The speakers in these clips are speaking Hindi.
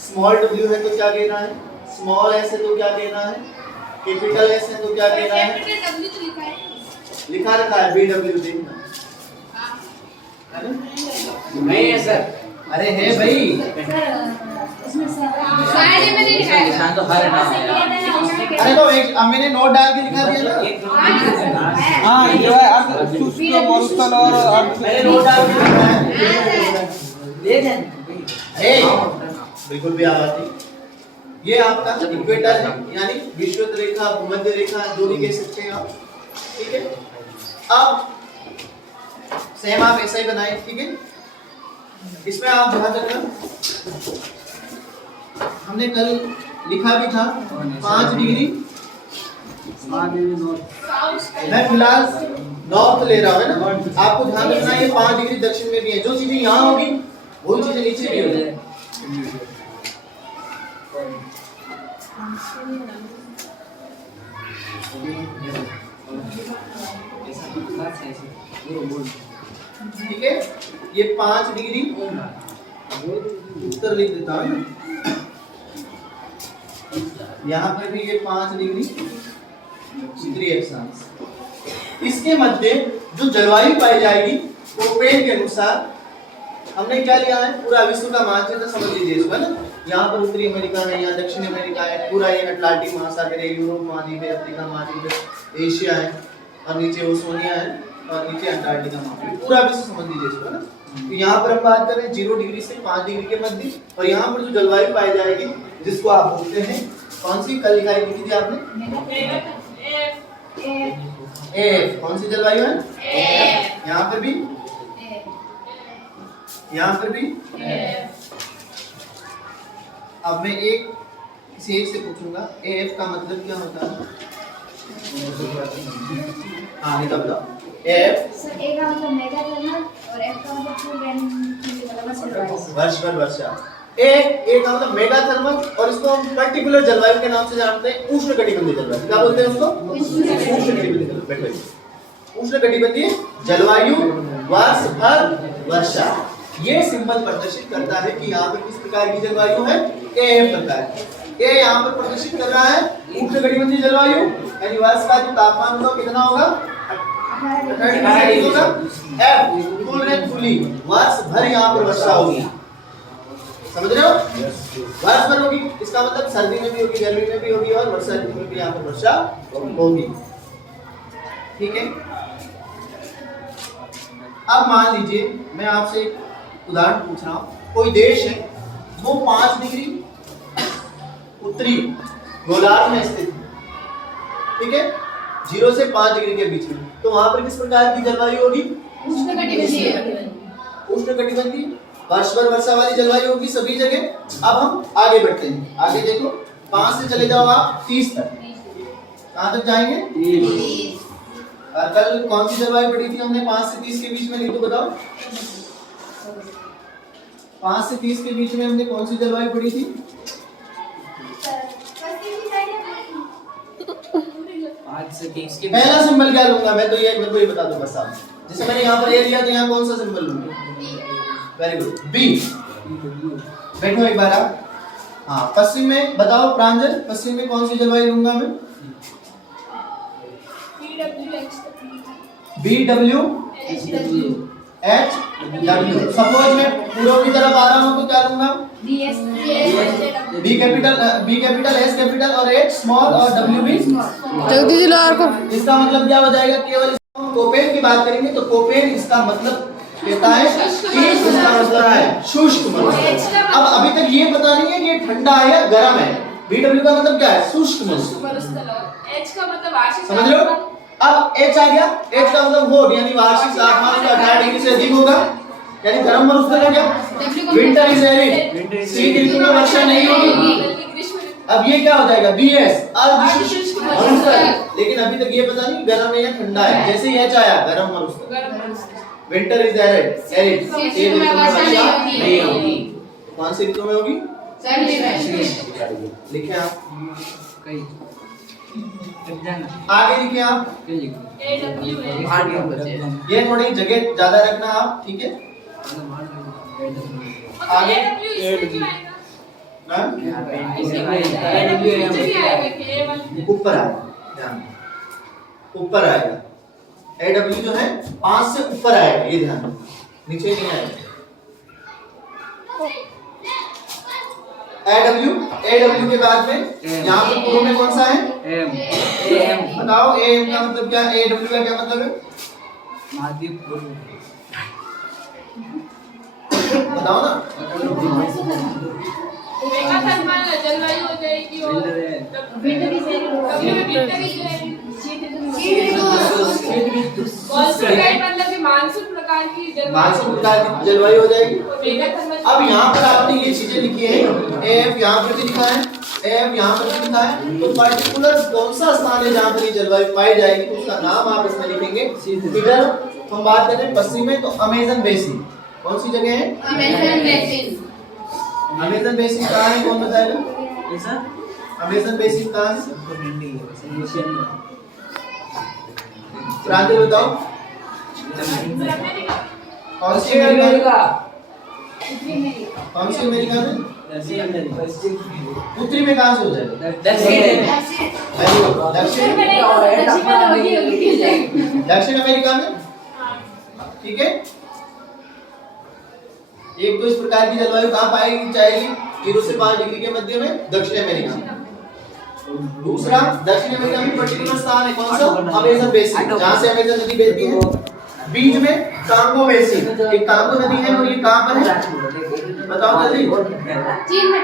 स्मॉल w है तो क्या कहना है, स्मॉल s है तो क्या कहना है, कैपिटल S है तो क्या कहना है, कैपिटल W तो लिखा है, लिखा रखा है BW देखना है ना? नहीं है सर। अरे है भाई, शायद ये मैंने लिखा है। निशान तो हर नाम है। अरे तो एक मैंने नोट डाल के लिखा दिया ना। हाँ ये है अर्ध शुष्क मरुस्थल और मैंने नोट डाल के लिखा है। ले जाए। अरे बिल्कुल भी आवाज नहीं। ये आपका इक्वेटर है, यानी विषुवत रेखा, भूमध्य रेखा, जो भी कह सकते हैं आप, ठीक है। अब सेम आप ऐसा ही बनाए, ठीक है। इसमें आप ध्यान रखना, हमने कल लिखा भी था 5 डिग्री, मैं फिलहाल नॉर्थ ले रहा हूँ ना, आपको ध्यान रखना ये 5 डिग्री दक्षिण में भी है। जो चीजें यहाँ होगी वही चीजें नीचे भी होगी। ठीक है, ये 5 डिग्री उत्तर लिख देता हूँ, यहाँ पर भी ये 5 डिग्री उत्तरी अक्षांश। इसके मध्य जो जलवायु पाई जाएगी वो पेड़ के अनुसार हमने क्या लिया है, पूरा विश्व का मानचित्र समझ लीजिए इसको, है ना। यहाँ पर उत्तरी अमेरिका है, यहाँ दक्षिण अमेरिका है, पूरा ये अटलांटिक महासागर है, यूरोप महाद्वीप है, अफ्रीका महाद्वीप, एशिया है, और नीचे ओसोनिया है, और नीचे अंटार्कटिका महाद्वीप, पूरा विश्व समझ लीजिए इसको, है ना। तो यहाँ पर हम बात कर रहे हैं 0 डिग्री से 5 डिग्री के मध्य, और यहाँ पर जो जलवायु पाई जाएगी जिसको आप बोलते हैं, कौन सी कल दिखाई दी थी आपने, एफ। कौन सी जलवायु है, यहाँ पर भी, यहाँ पर भी। अब मैं किसी एक से पूछूंगा, एफ का मतलब क्या होता है, हाँ ये बताओ। एफ सर ए का मतलब मेगा थर्मल और एफ का मतलब फुल रेन वर्ष भर वर्षा। ए का मतलब मेगा थर्मल, और इसको हम पर्टिकुलर जलवायु के नाम से जानते हैं, उष्णकटिबंधीय जलवायु। क्या बोलते हैं उसको, उष्णकटिबंधीय जलवायु। उष्णकटिबंधीय जलवायु, वर्ष भर वर्षा। ये सिंबल प्रदर्शित करता है कि यहाँ पर किस प्रकार की जलवायु है, एफ प्रकार। ए यहाँ पर प्रदर्शित कर रहा है उष्णकटिबंधीय जलवायु, यानी वर्ष का जो तापमान होगा कितना होगा, 18 डिग्री होगा। एफ फुल रेन फुली, वर्ष भर यहाँ पर वर्षा होगी, समझ रहे हो, वर्ष भर होगी। इसका मतलब सर्दी में भी होगी, गर्मी में भी होगी, और वर्षा ऋतु में भी यहाँ पर वर्षा होगी, ठीक है। अब मान लीजिए मैं आपसे एक उदाहरण पूछ रहा हूँ, कोई देश है वो 5 डिग्री उत्तरी गोलार्ध में स्थित है, ठीक है, 0 से 5 डिग्री के बीच में। तो वहां पर किस प्रकार की जलवायु होगी, उष्णकटिबंधीय, वर्ष भर वर्षा वाली जलवायु होगी सभी जगह। अब हम आगे बढ़ते हैं, आगे देखो, 5 से चले जाओ आप 30 तक, कहां तक जाएंगे, 30। कल कौन सी जलवायु पढ़ी थी हमने 5 से 30 के बीच में, नहीं तो बताओ, 5 से 30 के बीच में हमने कौन सी जलवायु पढ़ी थी, 5 से 30 के पहला सिंबल क्या लूंगा मैं, तो ये मेरे को ये बता दो बस आप। जैसे मैंने यहाँ पर ए लिया तो यहाँ कौन सा सिंबल लूंगा, वेरी गुड, बी। बैठो एक बार आप, हाँ पश्चिम में बताओ प्रांजल, पश्चिम में कौन सी जलवायु लूंगा मैं, BW H W। सपोज मैं पूर्व की तरफ आ रहा हूँ तो क्या लूंगा, B कैपिटल S कैपिटल और H स्मॉल और W भी स्मॉल। इसका मतलब क्या हो जाएगा, केवल कोपेन की बात करेंगे तो कोपेन इसका मतलब कहता है कि इसका मतलब है शुष्क मरुस्थल। अब अभी तक ये पता नहीं है कि ये ठंडा है या गर्म है, BW का मतलब क्या है, शुष्क मरुस्थल। H का मतलब वार्षिक, समझ लो। अब H आ गया, H का मतलब होट, यानी वार्षिक तापमान 18 डिग्री से अधिक होगा, यानी गर्म मरुस्थल हो गया। विंटर इज एरिड, शीत ऋतु में वर्षा नहीं होगी। अब ये क्या हो जाएगा, BS अर्धशुष्क मरुस्थल। लेकिन अभी तक ये पता नहीं गर्म है या ठंडा है। जैसे ही H आया, गर्म मरुस्थल। विंटर इज एरिड, शीत ऋतु में वर्षा नहीं होगी। कौन सी ऋतु में होगी, लिखे आप, आगे लिखिए आप, ये थोड़ी जगह ज्यादा रखना आप, ठीक है। आगे हाँ? नीचे भी आएगा कि A1 ऊपर आएगा, ध्यान, ऊपर आएगा। AW जो है 5 से ऊपर आएगा, ये ध्यान रखना, नीचे नहीं आएगा। AW के बाद में यहाँ पे पूर्व में कौन सा है? AM बताओ AM का मतलब क्या, AW का क्या मतलब है? बताओ ना। मेगा थर्मल जलवायु हो जाएगी और विंटर मतलब कि मानसून प्रकार की मानसून प्रकार की जलवायु हो जाएगी। Mega thermal. अब यहाँ पर आपने ये चीजें लिखी है, AF यहाँ पर भी लिखा है, AF यहाँ पर भी लिखा है, तो पर्टिकुलर कौन सा स्थान है जहाँ पर ये जलवायु पाई जाएगी, तो उसका नाम आप इसमें लिखेंगे। इधर हम बात करें पश्चिम में, तो अमेजन बेसिन कौन सी जगह है? Amazon basin. अमेजन बेसिन कहाँ है, कौन बताएगा? अमेजन बेसिन कहाँ है? प्रांत बताओ। कौन सी अमेरिका? कौन सी अमेरिका में? उत्तरी में कहाँ से हो जाएगा? दक्षिण अमेरिका में, ठीक है। एक तो इस प्रकार की जलवायु कहाँ पाई जाएगी? 0 से 5 डिग्री के मध्य में दक्षिण अमेरिका में। दूसरा, दक्षिण अमेरिका में पर्टिकुलर स्थान है कौन सा? अमेजन बेसिन, जहाँ से अमेजन नदी बहती है। बीच में कांगो बेसिन, एक कांगो नदी है, और ये कहाँ पर है? बताओ जल्दी। चीन में।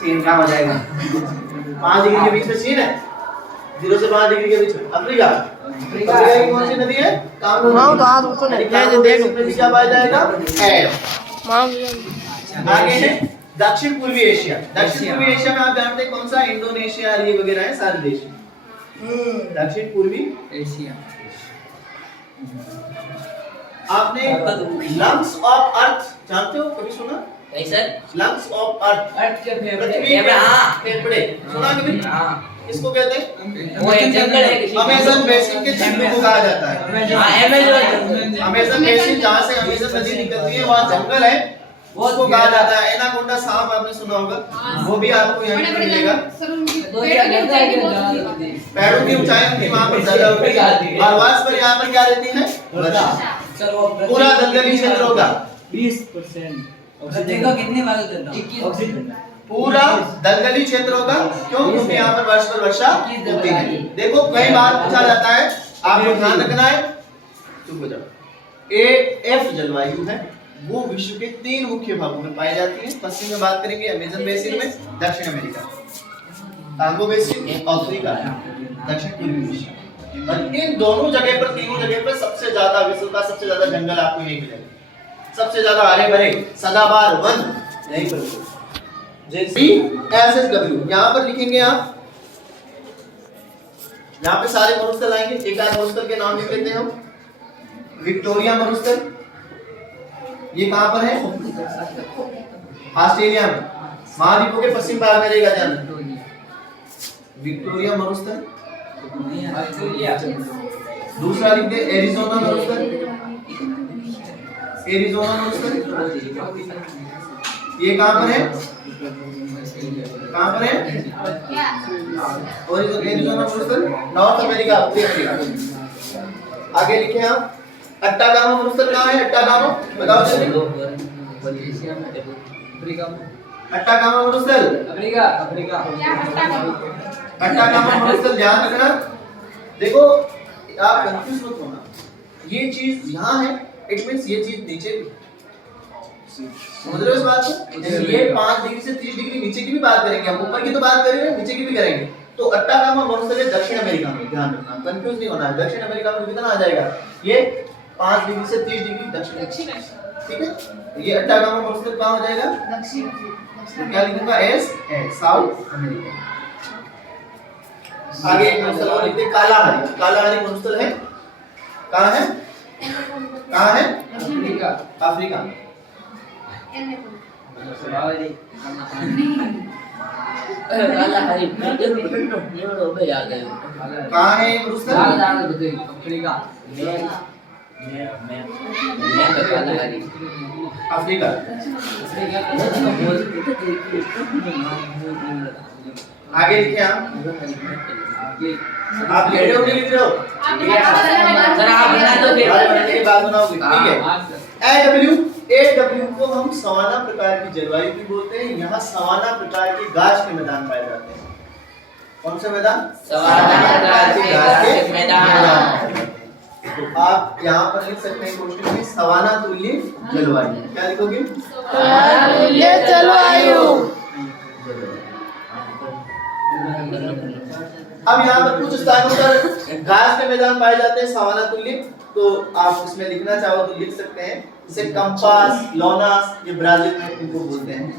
चीन कहाँ हो जाएगा? 5 डिग्री के बीच में चीन है, 0 से 5 डिग्री के बीच में अफ्रीका। अफ्रीका की कौन सी नदी है? कांगो नदी। कांगो बेसिन में भी क्या पाया जाएगा? आगे है दक्षिण पूर्वी एशिया। दक्षिण पूर्वी एशिया में आप जानते हैं कौन सा? इंडोनेशिया, ये वगैरह है सारे देश। दक्षिण पूर्वी एशिया। आपने लंग्स ऑफ अर्थ जानते हो, कभी सुना? नहीं सर। लंग्स ऑफ अर्थ, अर्थ के पृथ्वी के हाँ। फेफड़े सुना कभी? हाँ। इसको कहते हैं वो एक जंगल है किसी अमेजन बेसिन के जंगल को कहा जाता है। हाँ, अमेजन। अमेजन बेसिन जहाँ से अमेजन नदी निकलती है वहाँ जंगल है, उसको कहा जाता है। एनाकोंडा सांप आपने सुना होगा, वो भी आपको यहाँ पे मिलेगा। पैरों की ऊंचाई उनकी वहाँ पर ज्यादा होती है, और वास पर यहाँ पर क्या रहती है? वर्षा। पूरा दलदली क्षेत्र होगा, 20%। देखो कितनी बार ऑक्सीजन पूरा दलदली क्षेत्र होगा। क्यों? क्योंकि यहाँ पर वर्ष पर वर्षा होती है। देखो कई बार पूछा जाता है, आपको ध्यान रखना है। चुप हो जाओ। AF जलवायु है, वो विश्व के 3 मुख्य भागों में पाई जाती है। पश्चिम में बात करेंगे अमेजन बेसिन में, दक्षिण अमेरिका, कांगो बेसिन, अफ्रीका, दक्षिण पूर्वी एशिया। और इन दोनों जगह पर, तीनों जगह पर सबसे ज्यादा, विश्व का सबसे ज्यादा जंगल आपको यहीं मिलेगा, सबसे ज्यादा हरे भरे सदाबहार वन यहीं पर। SSW यहाँ पर लिखेंगे आप, यहाँ पे सारे मरुस्थल आएंगे। एक आध मरुस्थल के नाम लिख लेते हैं हम। विक्टोरिया मरुस्थल, ये कहाँ पर है? ऑस्ट्रेलिया में, महाद्वीपों के पश्चिम भाग में रहेगा, ध्यान रखना। विक्टोरिया मरुस्थल। दूसरा लिखते हैं एरिजोना मरुस्थल, एरिजोना मरुस्थल, ये कहाँ पर है? कहाँ पर है? और एरिजोना मरुस्थल नॉर्थ अमेरिका, उत्तरी अमेरिका। आगे लिखे आप अट्टाकामा मरुस्थल कहाँ है? अट्टाकामा बताओ जल्दी। अट्टाकामा मरुस्थल, अफ्रीका। अफ्रीका। अट्टाकामा मरुस्थल, ध्यान रखना। देखो आप कंफ्यूज मत होना, ये चीज यहाँ है, इट मींस ये चीज नीचे भी। समझ रहे हो इस बात को? जैसे ये 5 डिग्री से 30 डिग्री नीचे की भी बात करेंगे, हम ऊपर की तो बात कर रहे हैं, नीचे की भी करेंगे। तो अट्टाकामा मरुस्थल है दक्षिण अमेरिका में, ध्यान रखना, कंफ्यूज नहीं होना है। दक्षिण अमेरिका में कितना आ जाएगा? ये 5 डिग्री से 30 डिग्री दक्षिण, ठीक है। ये अट्टाकामा मरुस्थल कहाँ हो जाएगा? दक्षिण। तो क्या लिखूंगा? एस है साउथ अमेरिका। आगे एक मरुस्थल और लिखते हैं कालाहारी। कालाहारी मरुस्थल है कहाँ है? कहाँ है? अफ्रीका। अफ्रीका। कहाँ है ये मरुस्थल? अफ्रीका। मैं तो काला हरी अफ्रीका। आगे लिखिए आप लिख रहे हो कि लिख रहे हो? सर आप बना दो फिर बनाने के बाद बनाओगे, ठीक है। AW को हम सवाना प्रकार की जलवायु भी बोलते हैं। यहाँ सवाना प्रकार के घास के मैदान पाए जाते हैं। कौन सा मैदान? सवाना प्रकार के घास के मैदान। तो आप यहाँ पर लिख सकते हैं क्वेश्चन में सवाना तुल्य जलवायु। क्या लिखोगे? तुल्य जलवायु। अब यहाँ पर कुछ स्थानों पर घास के मैदान पाए जाते हैं सवाना तुल्य, तो आप इसमें लिखना चाहो तो लिख सकते हैं। जैसे कंपास, लोनास, ये ब्राजील में इनको बोलते हैं,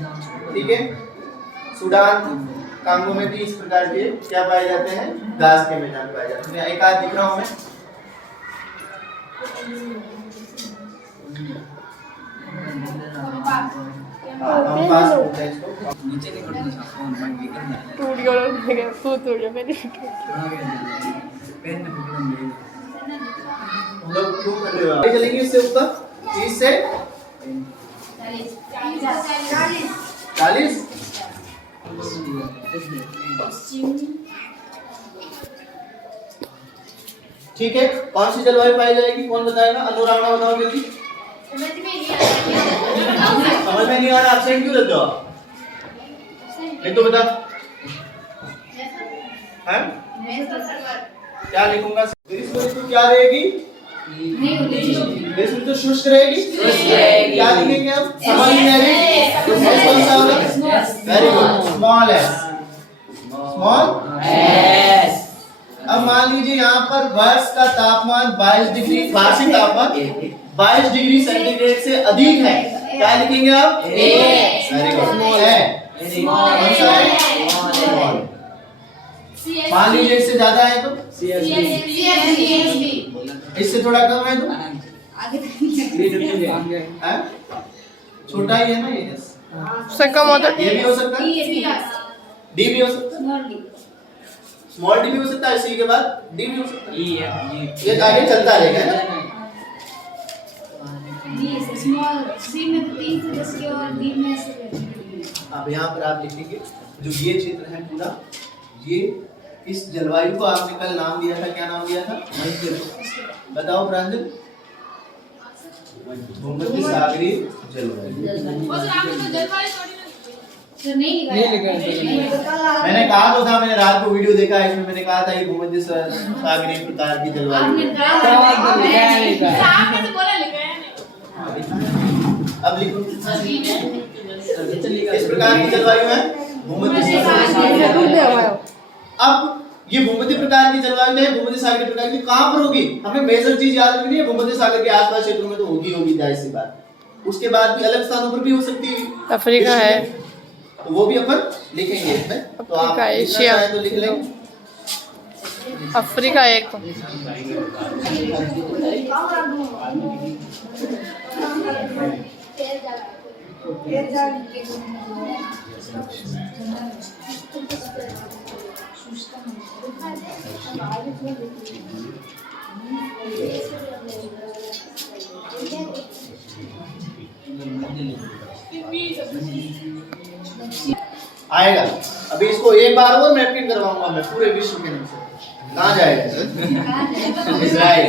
ठीक है। सूडान, कांगो में भी इस प्रकार के क्या पाए जाते हैं? घास के मैदान पाए जाते हैं। एक आध दिख रहा हूं मैं। कंपास बोलते हैं इसको। नीचे नहीं पड़ना फोन बाकी करना टूट गया फूट गया मेरी। पेन में पकड़ेंगे हम लोग क्यों कर रहे हो? आगे चलेंगे इससे ऊपर 30 से 40। ठीक है, कौन सी जलवायु पाई जाएगी? कौन बताएगा? अनुरावणा बताओ जल्दी। समझ में नहीं आ रहा, एब्सेंट क्यों रहते हो आप? नहीं तो बता। हैं? क्या लिखूंगा? ग्रीष्म ऋतु क्या रहेगी? ग्रीष्म ऋतु शुष्क रहेगी। क्या लिखेंगे हम? कौन सा होगा? Very good, small S. Small S. अब मान लीजिए यहाँ पर वर्ष का तापमान 22 डिग्री, वार्षिक तापमान 22 डिग्री सेंटीग्रेड से अधिक है। क्या लिखेंगे आप? वेरी गुड, कौन सा है? स्मॉल। मान लीजिए इससे ज्यादा है तो, इससे थोड़ा कम है तो, हैं? छोटा ही है ना ये, उससे कम होता है। ये भी हो सकता है, डी भी हो सकता है, स्मॉल डी भी हो सकता है, सी के बाद डी भी हो सकता है। ये आगे चलता रहेगा ना। अब यहाँ पर आप लिखेंगे जो ये क्षेत्र है पूरा, ये इस जलवायु को आपने कल नाम दिया था, क्या नाम दिया था? बताओ प्रांजल। भूमध्य सागरीय जलवायु। मैंने कहा तो था, मैंने रात को वीडियो देखा है, इसमें मैंने कहा था ये भूमध्य सागरीय प्रकार की जलवायु। अब लिखो इस प्रकार की जलवायु है भूमध्य सागरीय। अब ये भूमध्य प्रकार की जलवायु है, भूमध्य सागरीय प्रकार की, कहां पर होगी? हमें मेजर चीज याद रखनी है, भूमध्य सागर के आसपास क्षेत्रों में तो होगी जाहिर सी बात। उसके बाद भी अलग स्थानों पर भी हो सकती है। अफ्रीका है, तो वो भी अपन लिखेंगे इसमें। तो आप अफ्रीका, एशिया तो लिख लेंगे। अफ्रीका एक आएगा। अभी इसको एक बार और मैपिंग करवाऊंगा मैं पूरे विश्व के नाम से। कहाँ जाएगा? इजराइल।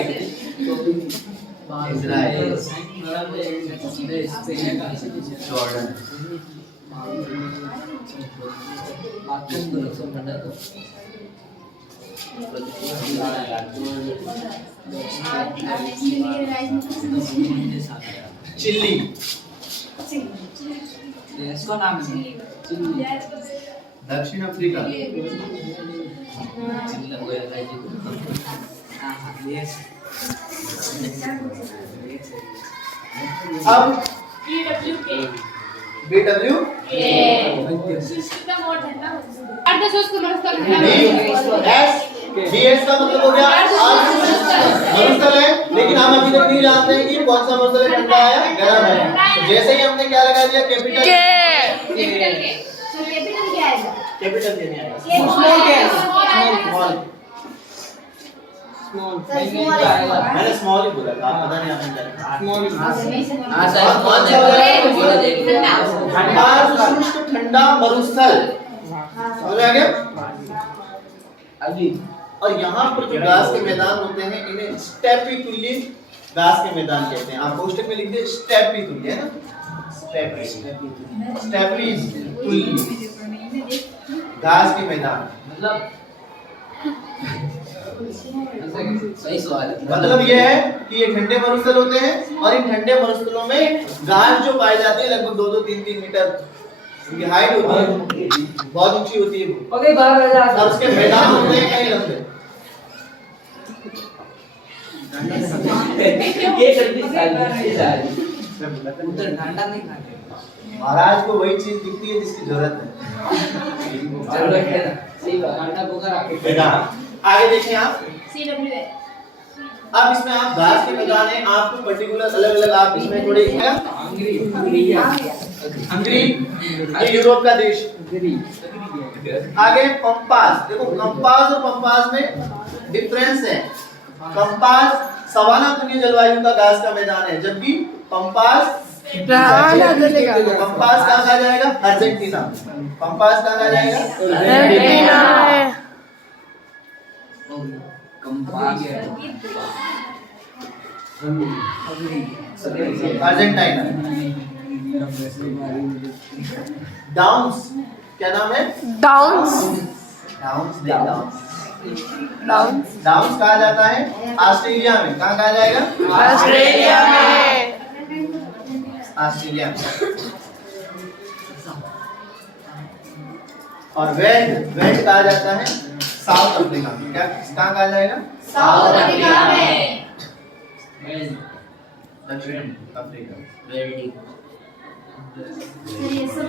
Israel, Jordan. चिल्ली, इसका नाम है दक्षिण अफ्रीका। अब BW DS का मतलब हो गया मरुस्थल है, लेकिन हम अभी तक नहीं जानते हैं कि कौन सा मरुस्थल है, ठंडा है या गर्म है। तो जैसे ही हमने क्या लगा दिया कैपिटल कैपिटल के नहीं आएगा, स्मॉल स्मॉल मैंने स्मॉल ही बोला था, पता नहीं आपने क्या कहा। स्मॉल हाँ सर, कौन सा बोला देखिए। ठंडा शुष्क ठंडा मरुस्थल, समझ में आ गया? और यहाँ पर जो घास के मैदान होते हैं इन्हें स्टेपी तुल्य घास के मैदान कहते हैं। आप कोष्टक में लिख दे स्टेपी तुल्य, है ना, स्टेपी तुल्य घास के मैदान। मतलब सही सवाल है। मतलब ये है कि ये ठंडे मरुस्थल होते हैं और इन ठंडे मरुस्थलों में घास जो पाई जाती है लगभग 2-3 मीटर उनकी हाइट होती है, बहुत ऊंची होती है वो। ओके बाहर आ जा। और उसके मैदान होते हैं कई लंबे। ये सर्विस उधर ठंडा नहीं खाते। महाराज को वही चीज दिखती है जिसकी जरूरत है। जरूरत है ना, सही बात। ठंडा बुखार आके मैदान आगे देखें आप। CWA अब इसमें आप घास के मैदान है, आपको पर्टिकुलर अलग अलग आप इसमें थोड़े हंगरी, ये यूरोप का देश। आगे पंपास, देखो कंपास और पंपास में डिफरेंस है। कंपास सवाना तुल्य जलवायु का घास का मैदान है, जबकि पंपास पंपास कहाँ कहा जाएगा? अर्जेंटीना। पंपास कहाँ कहा जाएगा? अर्जेंटीना है। अर्जेंटीना। डाउन्स, क्या नाम है? डाउन्स। डाउन्स डाउन्स कहा जाता है ऑस्ट्रेलिया में। कहाँ कहा जाएगा? ऑस्ट्रेलिया में। ऑस्ट्रेलिया में। और वेल्ट कहा जाता है साउथ अफ्रीका में। क्या कहाँ कहा जाएगा? साउथ अफ्रीका में। दक्षिण अफ्रीका। सर ये सब